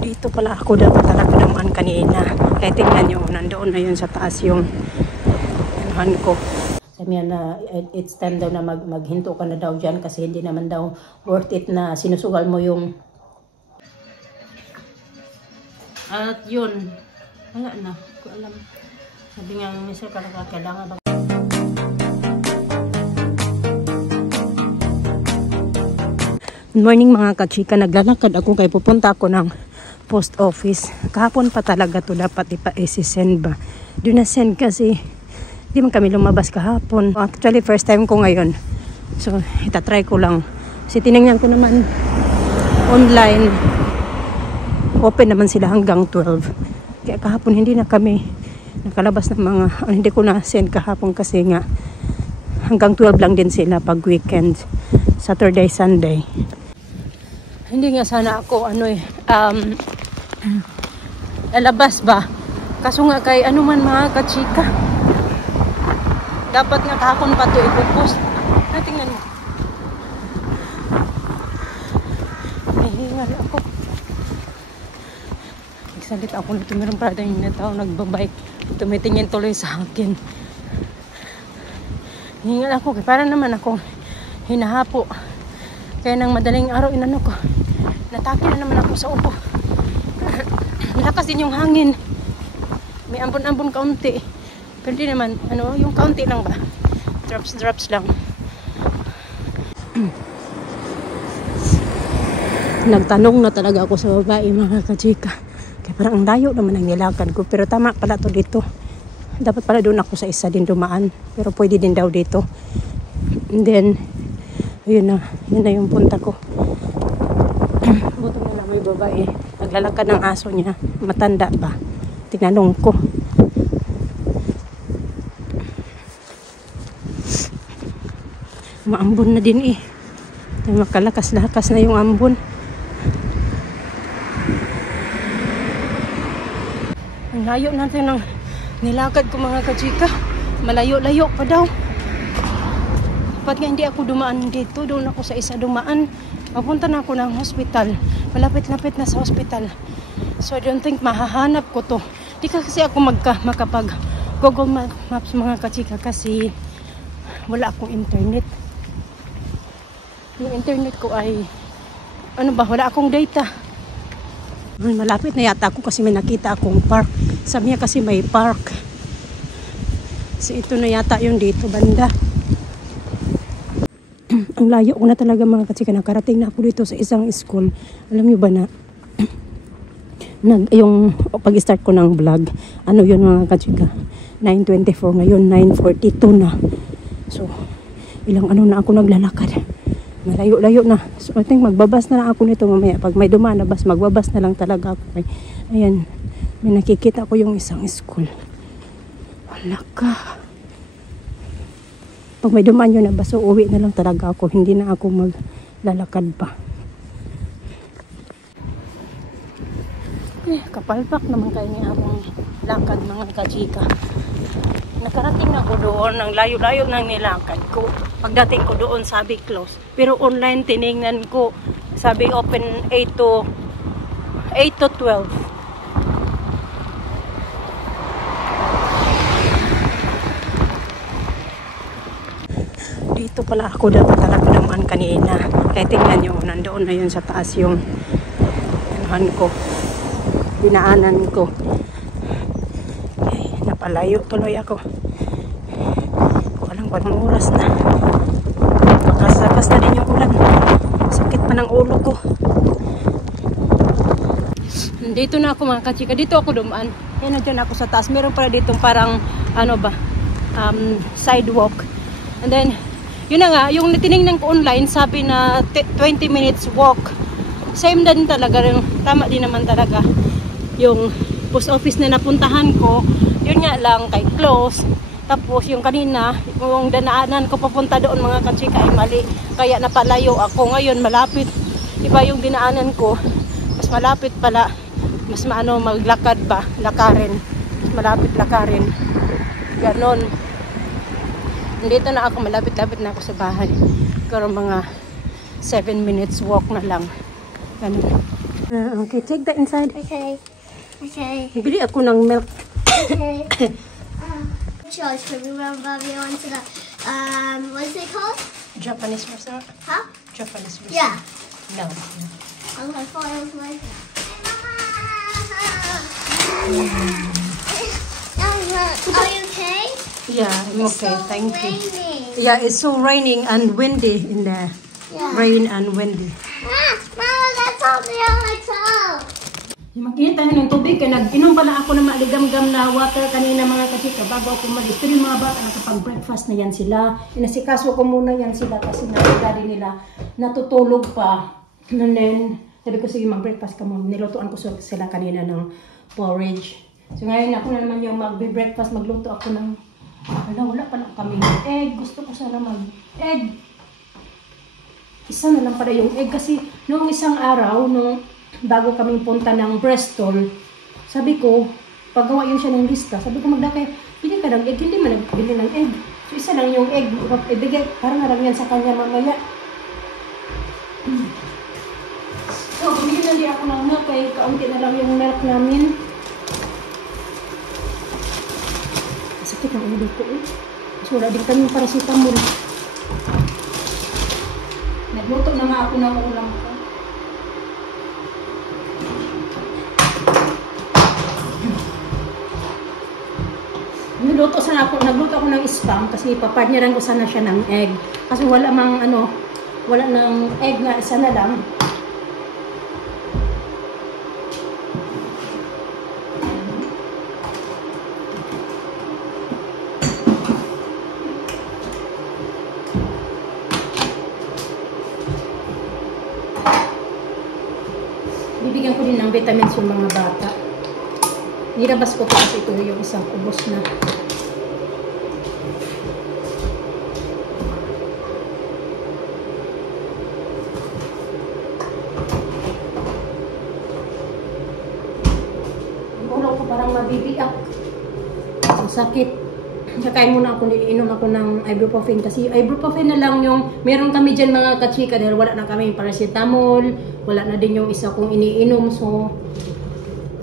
Dito pala ako dapat talaga naman kanina. Kaya tingnan nyo, nandoon na yun sa taas yung anuhan ko. Sabi niya na it's time daw na maghinto ka na daw dyan kasi hindi naman daw worth it na sinusugal mo yung... At yun, wala na. Ko alam. Sabi nga ng Mr. Kalaga, kailangan ba? Good morning mga kachika. Naglalakad ako kay pupunta ako ng post office. Kahapon pa talaga to dapat ipa-send ba. Doon na send kasi di man kami lumabas kahapon. Actually first time ko ngayon. So itatry ko lang. Kasi tinignan ko naman online. Open naman sila hanggang 12. Kaya kahapon hindi na kami nakalabas ng mga hindi ko na send kahapon kasi nga hanggang 12 lang din sila pag weekend. Saturday, Sunday. Hindi nga sana ako lalabas ba. Kaso nga kay ano man mga kachika. Dapat nga kahapon pa ito ipopost. Tingnan mo. Nahihingal ako. Nagsalit ako nito. Meron pa rin na tao nagbabike. Tumitingin tuloy sa akin. Nahihingal ako. Para naman ako hinahapo. Kaya nang madaling araw inano ko. Natake na naman ako sa upo. Malakas din yung hangin. May ambon-ambon kaunti. Pero di naman, yung kaunti lang ba? Drops lang. Nagtanong na talaga ako sa babae mga kachika. Kaya parang ang layo naman ang nilakad ko. Pero tama pala to dito. Dapat pala doon ako sa isa din dumaan. Pero pwede din daw dito. And then, yun na yung punta ko. Buto na lang may babae. Naglalakad ng aso niya. Matanda ba? Tinanong ko. Maambon na din eh. Makalakas-lakas na yung ambon. Ang layo natin ng nilakad ko mga kachika. Malayo-layo pa daw. Dapat nga hindi ako dumaan dito. Doon ako sa isa dumaan. Papunta na ako ng hospital. Malapit-lapit na sa hospital. So I don't think mahahanap ko to. Di kasi ako makapag Google Maps mga kachika kasi wala akong internet. Yung internet ko ay wala akong data. Malapit na yata ako kasi may nakita akong park. Sabi niya kasi may park. So ito na yata yung dito banda. Ang layo ko na talaga mga kachika. Nakarating na ako dito sa isang school. Alam niyo ba na yung pag-start ko ng vlog, yun mga kachika, 9:24 ngayon, 9:42 na. So, ilang na ako naglalakad. Malayo-layo na. So, I think magbabas na lang ako nito mamaya. Pag may dumaan na bus, magbabas na lang talaga ako. Ayan, may nakikita ko yung isang school. Wala ka. Pag may dumaan yun na bus, so uwi na lang talaga ako. Hindi na ako maglalakad pa. Kapalpak naman kayo niya akong lakad mga kachika. Nakarating ako doon, ang layo-layo nang nilakad ko. Pagdating ko doon, sabi close. Pero online, tinignan ko, sabi open 8 to 12. Dito pala ako dapat talaga naman kanina. Kaya tingnan nyo, nandoon na yun sa taas yung anuhan ko. Dinaanan ko. Okay, napalayo tuloy ako. Walang parang oras na. Basta din yung ulan. Sakit pa ng ulo ko. Dito na ako mga kachika. Dito ako dumaan. Yan na dyan ako sa taas. Meron pala dito parang sidewalk. And then, yun na nga, yung tinignan ko online, sabi na 20 minutes walk. Same din talaga. Tama din naman talaga. Yung post office na napuntahan ko, yun nga lang kay close. Tapos yung kanina, yung danaanan ko papunta doon mga kachika ay mali. Kaya napalayo ako. Ngayon malapit. Iba yung dinaanan ko. Mas malapit pala. Mas maglakad ba? Lakarin. Mas malapit lakarin. Ganon. Dito na ako. Malapit-lapit na ako sa bahay. Pero mga 7 minutes walk na lang. Ganon. Okay, take that inside. Okay. Okay. Bili ako ng milk. Okay. George, can we run Bobby onto the what's it called? Japanese restaurant. Huh? Japanese restaurant. Yeah. No. I thought it was like that. Are you okay? Yeah, I'm It's okay. so Thank you. raining. Yeah, it's so raining and windy in there. Yeah. Rain and windy. Mama, that's all the other tub. Makinit tayo ng tubig kaya nag-inom pala ako ng maligam-gam na water kanina mga kachika bago ako mag-is. Pero yung mga bata nakapag-breakfast na yan sila. Inasikaso ko muna yan sila kasi daddy nila natutulog pa. And then, sabi ko sige mag-breakfast ka muna. Nilutuan ko sila kanina ng porridge. So ngayon ako na naman yung mag-breakfast, magluto ako ng wala pa lang kami egg. Gusto ko sana mag-egg. Isa na lang pala yung egg kasi noong isang araw, nung bago kami punta ng Bristol, sabi ko, paggawa yun siya ng lista, sabi ko magdakay, bili ka ng egg, hindi man nagbili ng egg. So isa lang yung egg, ibigay, parang harang yan sa kanya mamaya. So, bumili na din ako ng milk, kaya kaunti na lang yung milk namin. Sakit ang ulo ko eh. So, wala din kami paracetamol. Nagluto na nga ako ng ulam ko. Nagluto ako ng spam kasi papartneran ko sana siya ng egg. Kasi wala ng egg na isa na lang. Bibigyan ko din ng vitamins yung mga bata. Nilabas ko kasi ito yung isang ubos na. Ulo ko parang mabibiyak. Ang sakit. Kakain muna ako, iniinom ako ng ibuprofen kasi ibuprofen na lang yung meron kami dyan mga kachika dahil wala na kami paracetamol, wala na din yung isa kong iniinom, so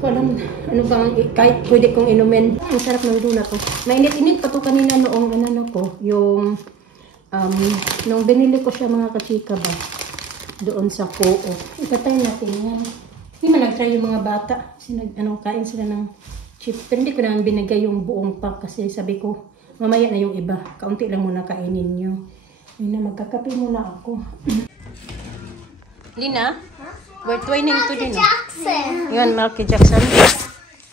walang ano bang kahit pwede kong inumin. Ang sarap ng donut ko. Mainit-init pa to kanina noong ko, yung nung binili ko siya mga kachika ba doon sa Coop. Itatay natin yan. Hindi man nag-try yung mga bata kasi kain sila ng chips. Pero hindi ko naman binigay yung buong pack kasi sabi ko, mamaya na yung iba. Kaunti lang muna kainin nyo. Ayun na, magkakape muna ako. Lina, we're twinning today. Jackson. Yun, Malky Jackson.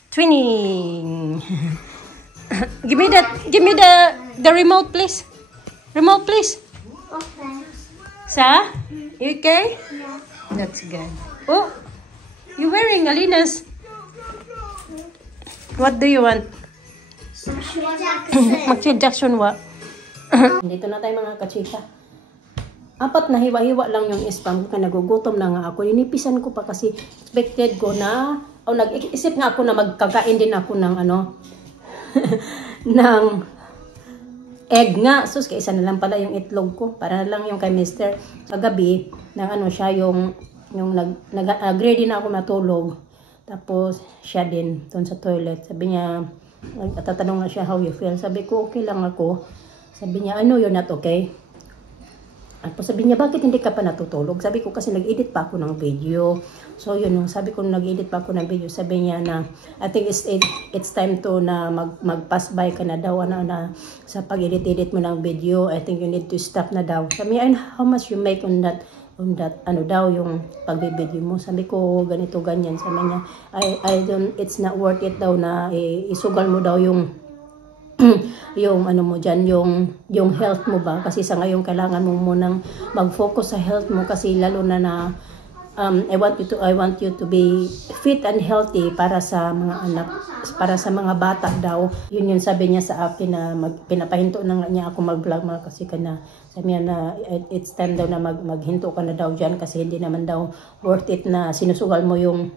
Twinning. give me the remote, please. Remote, please. Okay. Sa? You okay? Yeah. That's good. Oh, you're wearing Alina's. What do you want? Jackson. Maxie Jackson what? Dito na tayo mga kachika. 4 na hiwa-hiwa lang yung spam ko. Nagugutom na nga ako. Inipisan ko pa kasi expected ko na nag-isip nga ako na magkakain din ako ng ng egg nga. Sus, kaisa na lang pala yung itlog ko. Para na lang yung kay Mr. Kagabi, siya yung nag-agree din ako matulog. Tapos, siya din, doon sa toilet. Sabi niya, tatanong na siya, how you feel? Sabi ko, okay lang ako. Sabi niya, I know you're not okay. Tapos sabi niya, bakit hindi ka pa natutulog? Sabi ko, kasi nag-edit pa ako ng video. So, yun, sabi ko, nag-edit pa ako ng video. Sabi niya na, I think it's time to na mag-pass by ka na daw, na sa pag-edit-edit mo ng video. I think you need to stop na daw. Sabi niya, and how much you make on that, daw yung pagbibideo mo. Sabi ko, ganito, ganyan. Sabi niya, it's not worth it daw na isugal mo daw yung mo dyan, yung health mo ba? Kasi sa ngayon, kailangan mo munang mag-focus sa health mo kasi lalo na I want you to be fit and healthy para sa mga anak, para sa mga bata daw. Yun yung sabi niya sa akin na pinapahinto na niya ako mag-vlog mga kasi na sabi niya na it's time daw na maghinto ka na daw dyan kasi hindi naman daw worth it na sinusugal mo yung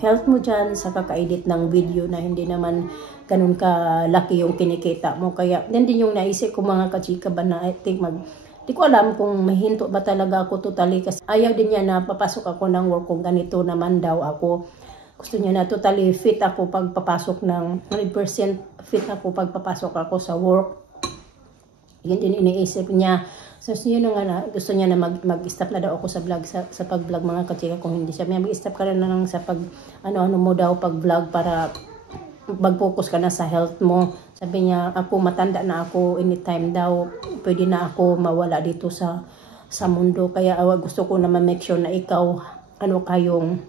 health mo dyan sa kaka-edit ng video na hindi naman ganun ka laki yung kinikita mo. Kaya yan din yung naisip ko mga kachika ba na I think Di ko alam kung mahinto ba talaga ako totally kasi ayaw din niya na papasok ako ng work kung ganito naman daw ako. Gusto niya na totally fit ako pagpapasok ng 100% fit ako pagpapasok ako sa work. Yun din iniisip niya. So, yun nga na, gusto niya na mag-stop na daw ako sa vlog, sa pag-vlog mga kachika kung hindi siya. Mag-stop ka na lang sa pag, ano mo daw, pag-vlog para mag-focus ka na sa health mo. Sabi niya, ako matanda na ako, anytime daw, pwede na ako mawala dito sa mundo. Kaya gusto ko na ma-make sure na ikaw, ano kayong,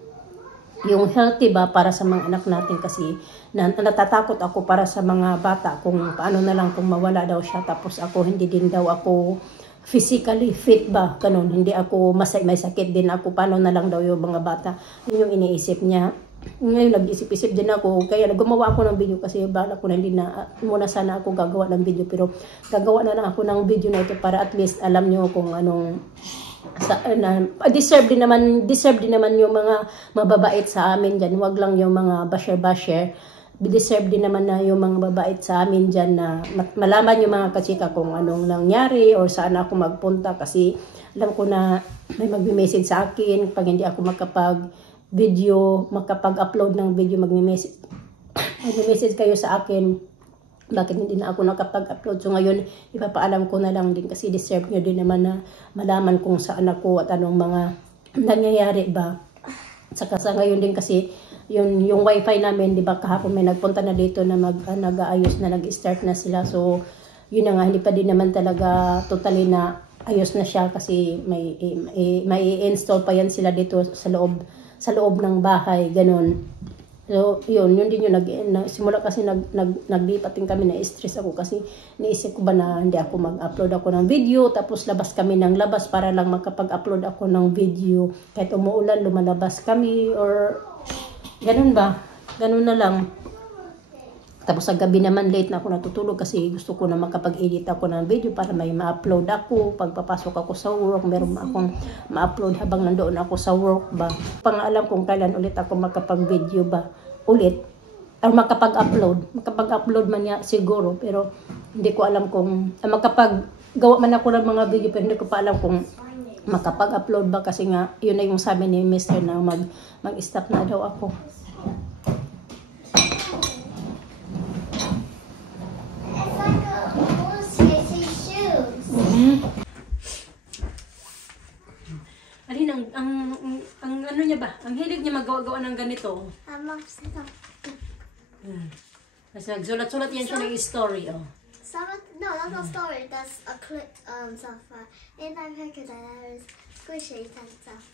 yung healthy ba para sa mga anak natin kasi natatakot ako para sa mga bata kung paano na lang kung mawala daw siya tapos ako hindi din daw ako physically fit ba ganun hindi ako may sakit din ako paano na lang daw yung mga bata yun yung iniisip niya ngayon nag-isip-isip din ako kaya gumawa ako ng video kasi bala ko na hindi na muna sana ako gagawa ng video pero gagawa na lang ako ng video na ito para at least alam niyo kung anong deserve din naman yung mga mababait sa amin diyan wag lang yung mga basher deserve din naman na yung mga mababait sa amin diyan na malaman yung mga kachika kung anong nangyari or saan ako magpunta kasi alam ko na may magme-message sa akin pag hindi ako makapag-upload ng video magme-message kayo sa akin bakit hindi na ako nakapag-upload. So ngayon, ipapaalam ko na lang din kasi deserve nyo din naman na malaman kung saan ako at anong mga nangyayari ba. Saka sa ngayon din kasi, yung wifi namin, di ba kahapon may nagpunta na dito na nag-aayos na, nag-start na sila. So, yun na nga, hindi pa din naman talaga totally na ayos na siya kasi may install pa yan sila dito sa loob ng bahay, ganun. So, yun din yung simula kasi naglipat din kami na stress ako kasi naisip ko ba na hindi ako mag-upload ako ng video tapos labas kami ng labas para lang makapag-upload ako ng video kahit umuulan lumalabas kami or ganun ba, ganun na lang tapos sa gabi naman late na ako natutulog kasi gusto ko na makapag-edit ako ng video para may ma-upload ako pagpapasok ako sa work meron akong ma-upload habang nandoon ako sa work ba pang-alam kung kailan ulit ako makapag-video ba ulit or makapag-upload man niya siguro pero hindi ko alam kung makapag-gawa man ako ng mga video pero hindi ko pa alam kung makapag-upload ba kasi nga yun na yung sabi ni Mr. na mag-stop na daw ako. Alin, ang ano niya ba? Ang hilig niya magawa-gawa ng ganito. Kasi nagsulat-sulat yan siya ng story, oh. No, that's not story. That's a clip software. In my packet, there's squishy and stuff.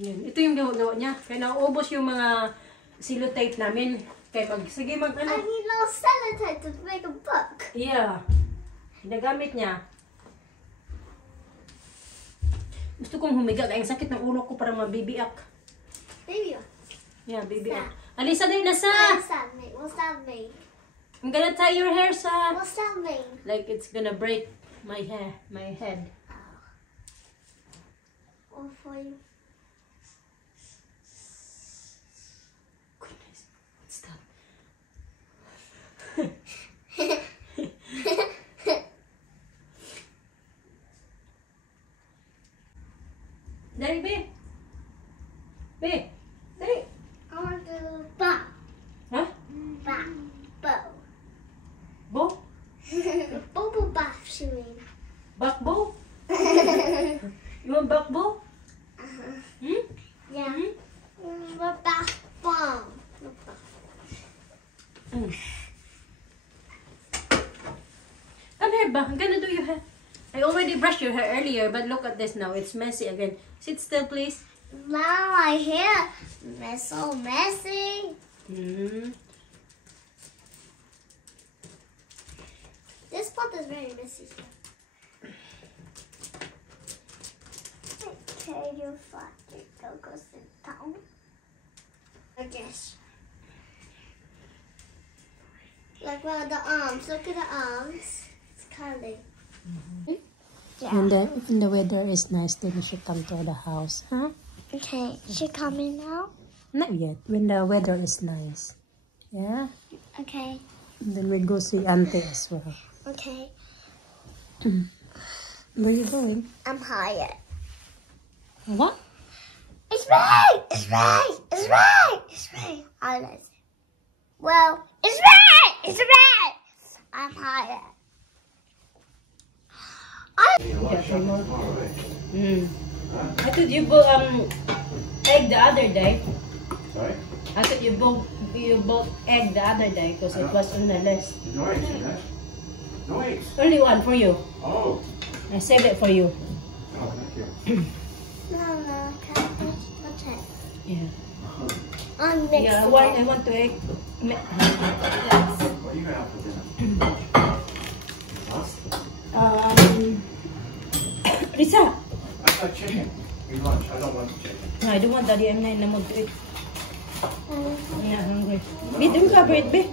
Yan. Ito yung gawa-gawa niya. Kaya nauubos yung mga sellotape namin. Kaya sige ano. I need no sellotape to make a book. Yeah. Ginagamit niya. Gusto kong humiga. Kaya ang sakit ng ulo ko para mabibiak. Baby. Yeah, bibiak. Alisa din na sa. What's that mean? What's that mean? I'm gonna tie your hair sa. What's that mean? Like it's gonna break my hair, my head. Or for you. Goodness, what's that? Dali, be. Be. Dali. I want to do bow. Huh? Bow. Bow. Bo? Bubble bath, you mean? Back bo? You want back bo? Hmm? Yeah. Bath bomb. Come here, ba. I'm gonna do your hair. I already brushed your hair earlier, but look at this now. It's messy again. Sit still, please. Now my hair is so messy. This spot is very messy. Okay, you're fine. Go sit down. I guess. Like where the arms. Look at the arms. It's curly. Yeah. And then, if the weather is nice, then you should come to the house, huh? Okay, should come in now? Not yet. When the weather is nice. Yeah? Okay. And then we'll go see Auntie as well. Okay. Where are you going? I'm higher. What? It's right! It's right! It's right! It's right! I like it. Well, it's right! It's right! I'm higher. I thought you bought egg the other day. Sorry? I thought you bought egg the other day because it was on the list. No eggs in that. No eggs. Only one for you. Oh. I saved it for you. Oh, thank you. No, can't touch it. Yeah. I'm mixing Yeah, it. I want to egg. What are you going to have for dinner? Pasta? Lisa! I've got chicken. You lunch. I don't want chicken. No, I don't want daddy. I'm not in the mood to eat. I'm not hungry. Be, don't cover it, be.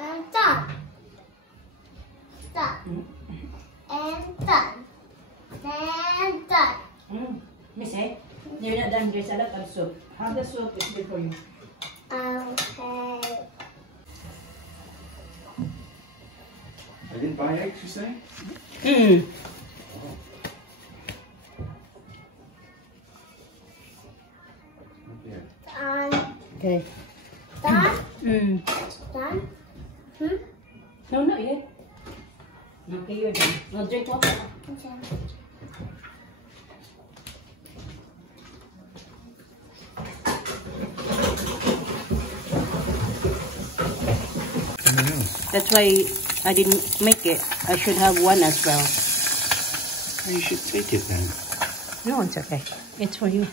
And done. Done. And done. And done. Missy, you're not done. There's a lot of soup. Have the soup. It's good for you. Okay. I didn't buy eggs, you say? Okay. Done. Okay. Done. Done. No, not yet. Okay, you're done. I'll drink water. Okay. That's why I didn't make it. I should have one as well. Well, you should take it then. No, it's okay. It's for you.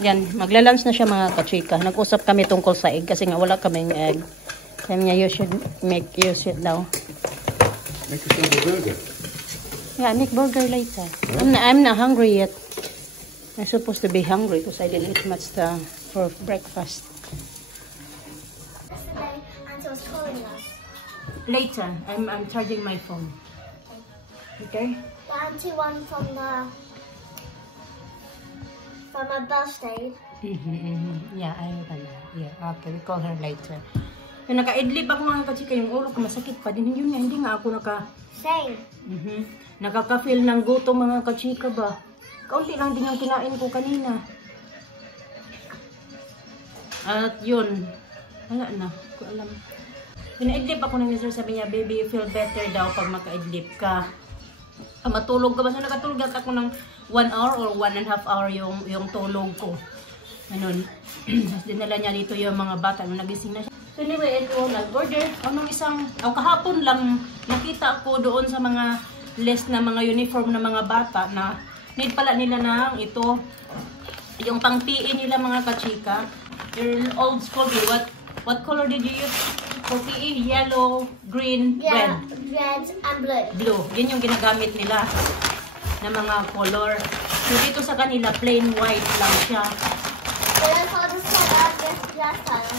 Yan. Magla-lunch na siya mga kachika. Nag-usap kami tungkol sa egg kasi nga wala kaming egg. Sabi niya, you should use it daw. Make yourself a burger. Yeah, I make burger later. I'm not hungry yet. I'm supposed to be hungry because I didn't eat much for breakfast. Yesterday, Auntie was calling us. Later, I'm charging my phone. Okay? The Auntie won from my birthday. Yeah, I remember. Yeah, okay. We call her later. Yung naka-idlip ako mga kachika, yung ulo ko masakit pa din. Yun nga, hindi nga ako Same. nakaka-feel ng gutom mga kachika ba. Kaunti lang din yung kinain ko kanina. At yun, wala na. Ko alam. Pinaidlip ako ng mister, sabi niya, baby, you feel better daw pag maka-idlip ka. Matulog ka ba? So nakatulog ako ng 1 hour or 1.5 hour yung tulog ko. Ganun. Dinala niya dito yung mga bata nung nagising na siya. So anyway, ito, nag-order. Kahapon lang nakita ko doon sa mga list na mga uniform na mga bata na need pala nila ng ito. Yung pang PE nila mga kachika. Your old school, what color did you use for PE? Yellow, green, Yeah, red. red and blue. Blue. Yan yung ginagamit nila na mga color. So dito sa kanila, plain white lang siya. They don't call this color this last time.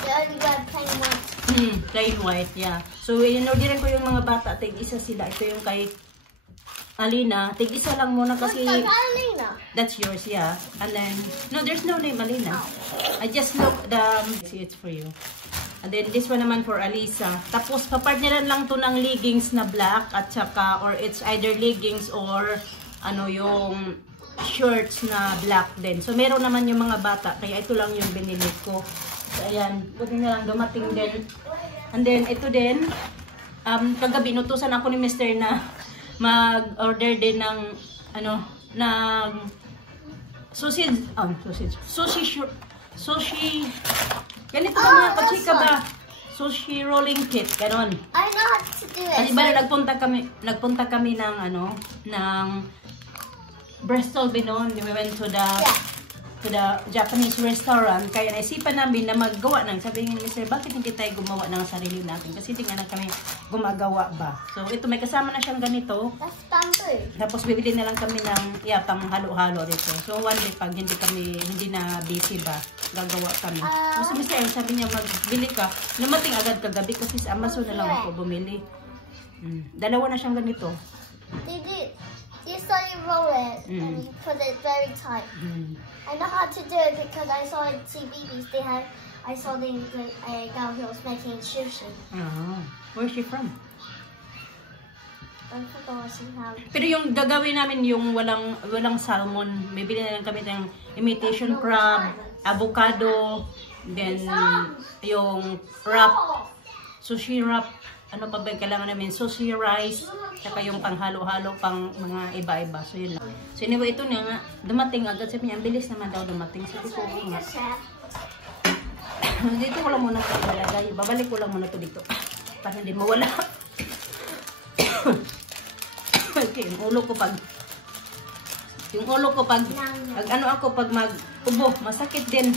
They only wear plain white. Plain white, yeah. So in-orderan ko yung mga bata. Tig-isa sila. Ito yung kay Alina. Tig-isa lang muna kasi... What's that, Alina? That's yours, yeah. And then... No, there's no name, Alina. I just look the... See, it's for you. And then this one naman for Alisa. Tapos papartneran lang to ng leggings na black at saka or it's either leggings or ano yung shirts na black din. So meron naman yung mga bata kaya ito lang yung binili ko. So ayan, buti na lang dumating din. And then ito din kagabi inutusan ako ni Mr. na mag-order din ng ano ng sausage sushi ganito ba mga kachika ba? Sushi rolling kit, ganon. I know how to do it. Kasi ba nagpunta kami ng ano, ng Bristol Binon. We went to the Japanese restaurant. Kaya naisipan namin na maggawa ng. Sabi nga ni Sir, bakit hindi tayo gumawa ng sarili natin? Kasi tingnan na kami gumagawa ba. So ito may kasama na siyang ganito. That's bamboo. Tapos bibili na lang kami ng pang halo-halo dito. So one day pag hindi na busy ba, gagawa kami. So Mr. M sabi niya magbili ka. Namating agad kagabi kasi sa Amazon na lang ako bumili. Dalawa na siyang ganito. They do. You start you roll it and you put it very tight. I know how to do it because I saw in TVs I saw a girl who was making sushi. Where's she from? I forgot what she had. Pero yung gagawin namin yung walang salmon. Bibili na lang kami ng imitation crab, avocado, then yung wrap, sushi wrap. Ano pa ba yung kailangan namin? Sushi rice, saka yung panghalo-halo pang mga iba-iba. So yun lang. So anyway, ito na nga, dumating agad. Sabi niya, ang bilis naman daw dumating. Sabi ko, nga. Dito ko lang muna ito ilalagay. Babalik ko lang muna ito dito. Para hindi mawala. Okay, yung ulo ko pag ano ako pag mag-ubo, masakit din.